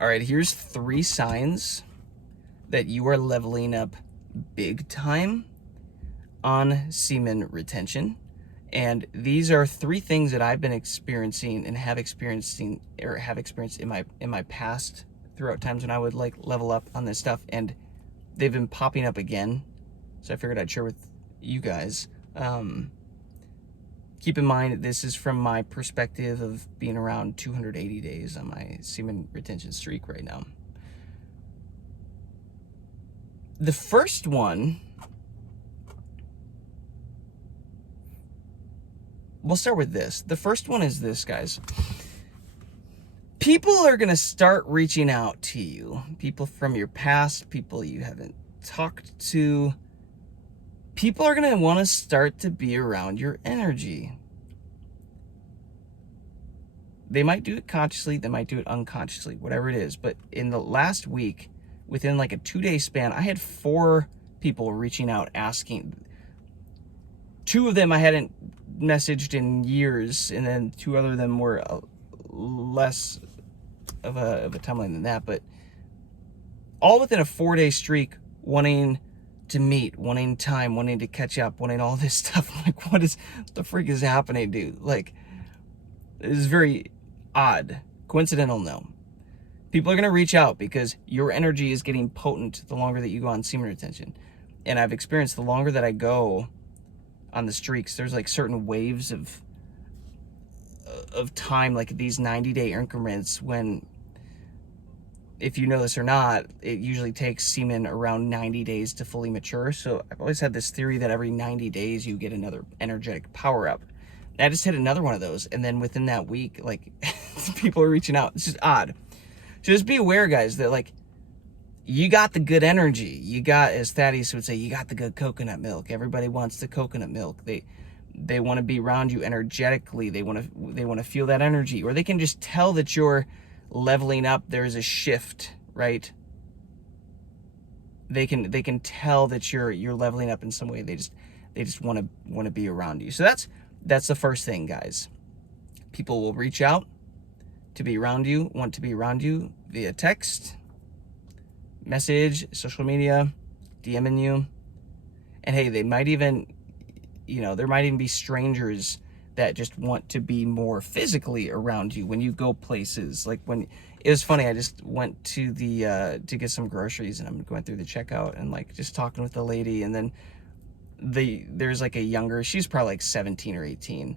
All right, here's 3 signs that you are leveling up big time on semen retention. And these are 3 things that I've been experiencing and have experienced in my past throughout times when I would like level up on this stuff, and they've been popping up again. So I figured I'd share with you guys. Keep in mind, this is from my perspective of being around 280 days on my semen retention streak right now. The first one, we'll start with this. The first one is this, guys. People are going to start reaching out to you. People from your past, people you haven't talked to. People are going to want to start to be around your energy. They might do it consciously, they might do it unconsciously, whatever it is. But in the last week, within like a 2-day span, I had 4 people reaching out asking. 2 of them I hadn't messaged in years, and then 2 other of them were less of a timeline than that, but all within a 4-day streak, wanting to meet, wanting time, wanting to catch up, wanting all this stuff. I'm like, what the freak is happening, dude? Like, it is very odd. Coincidental? No. People are going to reach out because your energy is getting potent the longer that you go on semen retention. And I've experienced the longer that I go on the streaks, there's like certain waves of time, like these 90-day increments, when, if you know this or not, it usually takes semen around 90 days to fully mature. So I've always had this theory that every 90 days you get another energetic power up. I just hit another one of those, and then within that week, like, people are reaching out. It's just odd. So just be aware, guys, that like, you got the good energy. You got, as Thaddeus would say, you got the good coconut milk. Everybody wants the coconut milk. They want to be around you energetically. They want to feel that energy, or they can just tell that you're leveling up. There's a shift, right? They can tell that you're leveling up in some way. They just want to be around you. So that's the first thing, guys. People will reach out to be around you, want to be around you via text, message, social media, DMing you. And hey, they might even, there might even be strangers that just want to be more physically around you when you go places. Like, when it was funny, I just went to to get some groceries, and I'm going through the checkout and like just talking with the lady, and then there's like a younger, she's probably like 17 or 18,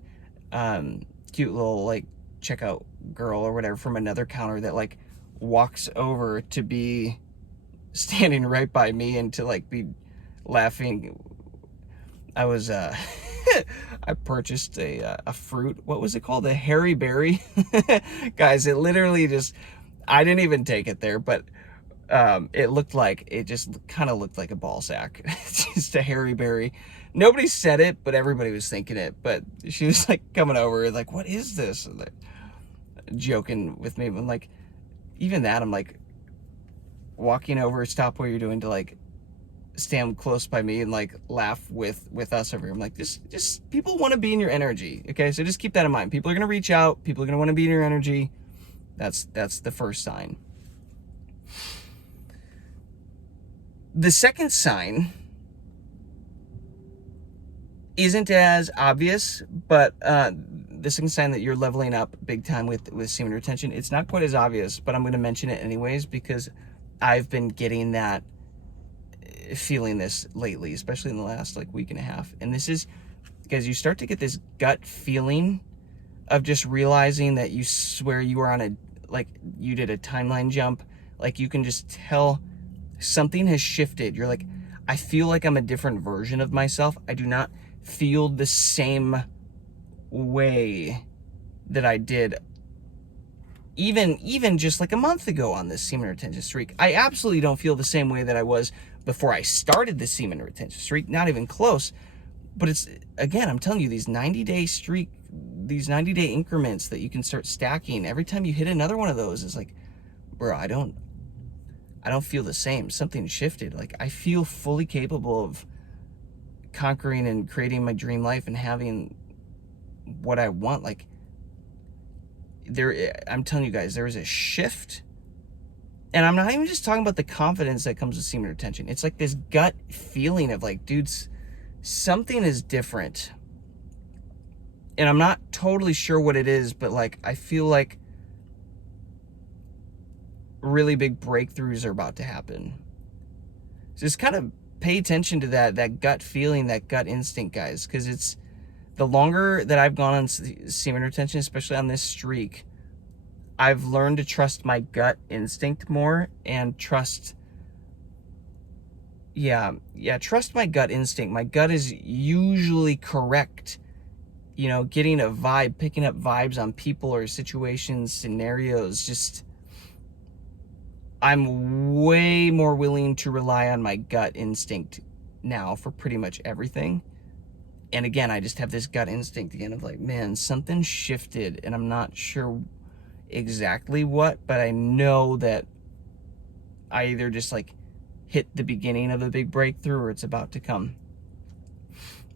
cute little like checkout girl or whatever from another counter that like walks over to be standing right by me and to like be laughing. I was I purchased a fruit. What was it called? A hairy berry. Guys, it literally just, I didn't even take it there, but it just kind of looked like a ball sack. Just a hairy berry. Nobody said it, but everybody was thinking it. But she was like coming over and like, what is this? And like, joking with me. I'm like, even that, I'm like walking over, stop what you're doing to like stand close by me and like laugh with us over here. I'm like, just people want to be in your energy. Okay, so just keep that in mind. People are gonna reach out. People are gonna want to be in your energy. That's the first sign. The second sign isn't as obvious, but the second sign that you're leveling up big time with semen retention, it's not quite as obvious, but I'm going to mention it anyways because I've been getting that, feeling this lately, especially in the last like week and a half. And this is because you start to get this gut feeling of just realizing that you swear you are on you did a timeline jump. Like, you can just tell something has shifted. You're like, I feel like I'm a different version of myself. I do not feel the same way that I did even just like a month ago on this semen retention streak. I absolutely don't feel the same way that I was before I started the semen retention streak. Not even close. But it's, again, I'm telling you, these 90-day streak, these 90-day increments that you can start stacking, every time you hit another one of those, is like, bro, I don't feel the same. Something shifted. Like, I feel fully capable of conquering and creating my dream life and having what I want. Like, I'm telling you guys, there is a shift And I'm not even just talking about the confidence that comes with semen retention. It's like this gut feeling of like, dudes, something is different. And I'm not totally sure what it is, but like, I feel like really big breakthroughs are about to happen. So just kind of pay attention to that gut feeling, that gut instinct, guys, because it's the longer that I've gone on semen retention, especially on this streak, I've learned to trust my gut instinct more and trust my gut instinct. My gut is usually correct. You know, getting a vibe, picking up vibes on people or situations, scenarios, just I'm way more willing to rely on my gut instinct now for pretty much everything. And again, I just have this gut instinct again of like, man, something shifted and I'm not sure exactly what, but I know that I either just like hit the beginning of a big breakthrough or it's about to come.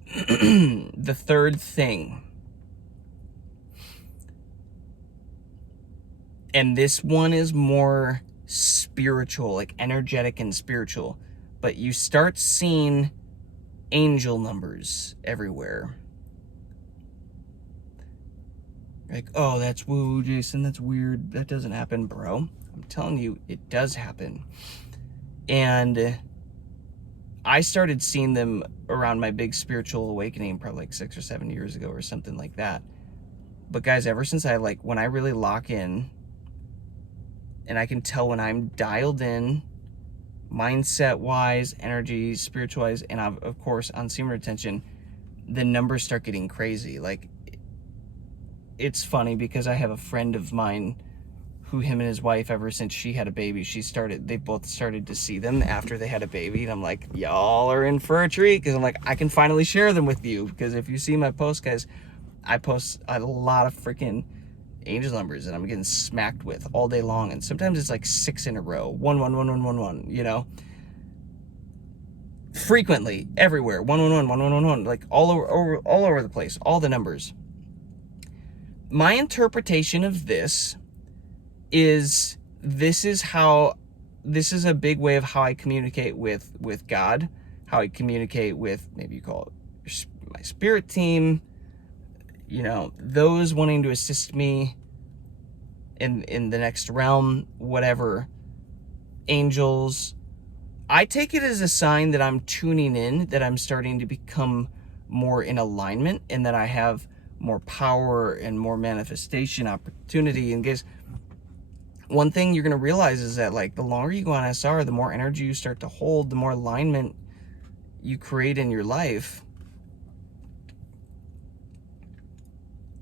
The third thing, and this one is more spiritual, like energetic and spiritual, but you start seeing angel numbers everywhere. Like, oh, that's woo, Jason, that's weird. That doesn't happen, bro. I'm telling you, it does happen. And I started seeing them around my big spiritual awakening, probably like 6 or 7 years ago or something like that. But guys, ever since when I really lock in and I can tell when I'm dialed in, mindset-wise, energy, spiritual-wise, and of course on semen retention, the numbers start getting crazy. Like, it's funny because I have a friend of mine who him and his wife, ever since she had a baby, they both started to see them after they had a baby. And I'm like, y'all are in for a treat. Because I'm like, I can finally share them with you. Because if you see my post, guys, I post a lot of freaking angel numbers that I'm getting smacked with all day long. And sometimes it's like 6 in a row. 1, 1, 1, 1, 1, 1, you know? Frequently, everywhere. 1, 1, 1, 1, 1, 1, 1. Like all over the place. All the numbers. My interpretation of this is a big way of how I communicate with God, how I communicate with, maybe you call it my spirit team, you know, those wanting to assist me in the next realm, whatever, angels. I take it as a sign that I'm tuning in, that I'm starting to become more in alignment, and that I have more power and more manifestation opportunity. And guys, one thing you're going to realize is that like the longer you go on SR, the more energy you start to hold, the more alignment you create in your life.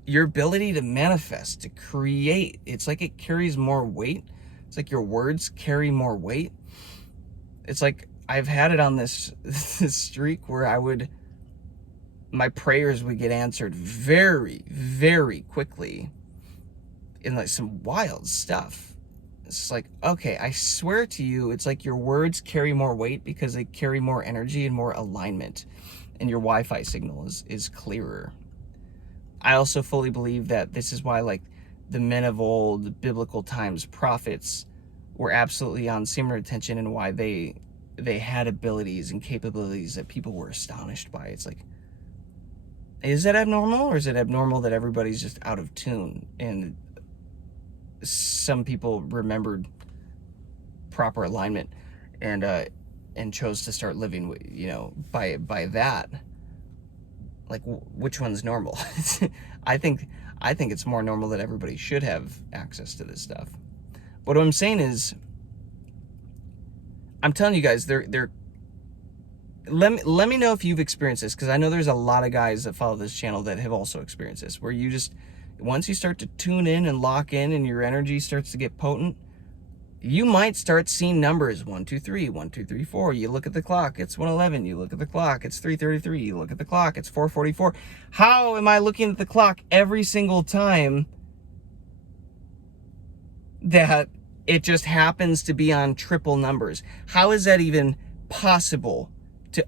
Your ability to manifest, to create, it's like it carries more weight. It's like your words carry more weight. It's like I've had it on this streak where my prayers would get answered very, very quickly in like some wild stuff. It's like, okay, I swear to you, it's like your words carry more weight because they carry more energy and more alignment, and your Wi-Fi signal is clearer. I also fully believe that this is why like the men of old, biblical times, prophets were absolutely on semen retention, and why they had abilities and capabilities that people were astonished by. It's like, is that abnormal, or is it abnormal that everybody's just out of tune and some people remembered proper alignment and chose to start living, you know, by that? Like, which one's normal? I think it's more normal that everybody should have access to this stuff. But what I'm saying is, I'm telling you guys, let me know if you've experienced this, because I know there's a lot of guys that follow this channel that have also experienced this, where you just, once you start to tune in and lock in and your energy starts to get potent, you might start seeing numbers 1, 2, 3, 1, 2, 3, 4. You look at the clock, it's 1:11. You look at the clock, it's 3:33. You look at the clock, it's 4:44. How am I looking at the clock every single time that it just happens to be on triple numbers? How is that even possible?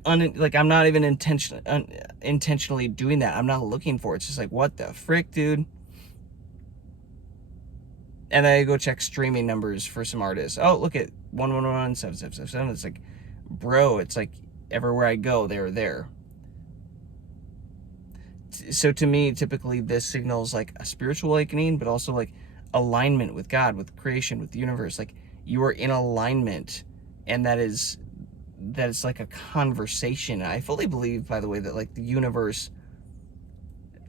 Like, I'm not even intentionally doing that. I'm not looking for it. It's just like, what the frick, dude? And then I go check streaming numbers for some artists. Oh, look at 111-7777. It's like, bro, it's like everywhere I go, they're there. So to me, typically this signals like a spiritual awakening, but also like alignment with God, with creation, with the universe. Like you are in alignment, and that is like a conversation. I fully believe, by the way, that like the universe,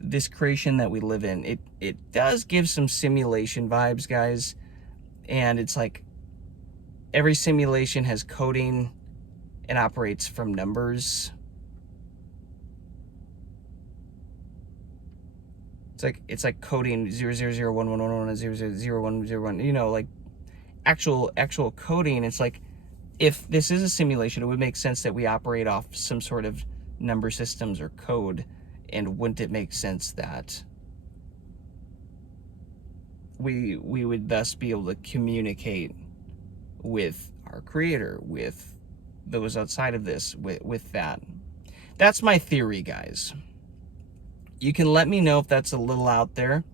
this creation that we live in, it does give some simulation vibes, guys. And it's like every simulation has coding and operates from numbers. It's like coding 0001111000101. You know, like actual coding. It's like if this is a simulation, it would make sense that we operate off some sort of number systems or code. And wouldn't it make sense that we would thus be able to communicate with our creator, with those outside of this, with that? That's my theory, guys. You can let me know if that's a little out there.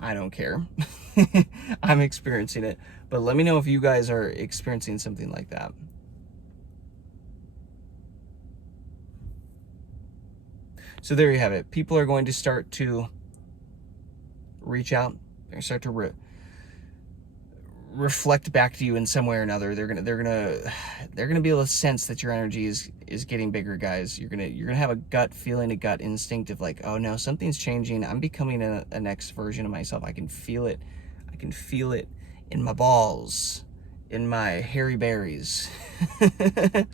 I don't care. I'm experiencing it. But let me know if you guys are experiencing something like that. So there you have it. People are going to start to reach out. They're going to start to reflect back to you in some way or another. They're gonna be able to sense that your energy is getting bigger, guys. You're gonna have a gut feeling, a gut instinct of like, oh no, something's changing. I'm becoming a next version of myself. I can feel it. I can feel it in my balls, in my hairy berries. If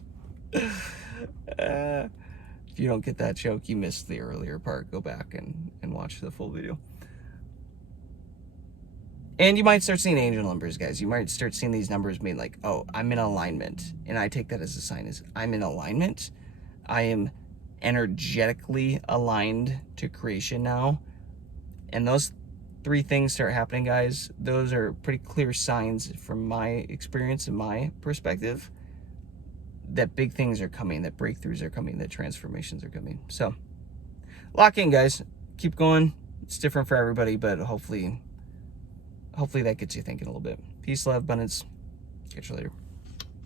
you don't get that joke, you missed the earlier part. Go back and watch the full video. And you might start seeing angel numbers, guys. You might start seeing these numbers mean like, oh, I'm in alignment. And I take that as a sign, is I'm in alignment. I am energetically aligned to creation now. And those three things start happening, guys. Those are pretty clear signs from my experience and my perspective that big things are coming, that breakthroughs are coming, that transformations are coming. So lock in, guys. Keep going. It's different for everybody, but hopefully that gets you thinking a little bit. Peace, love, abundance. Catch you later.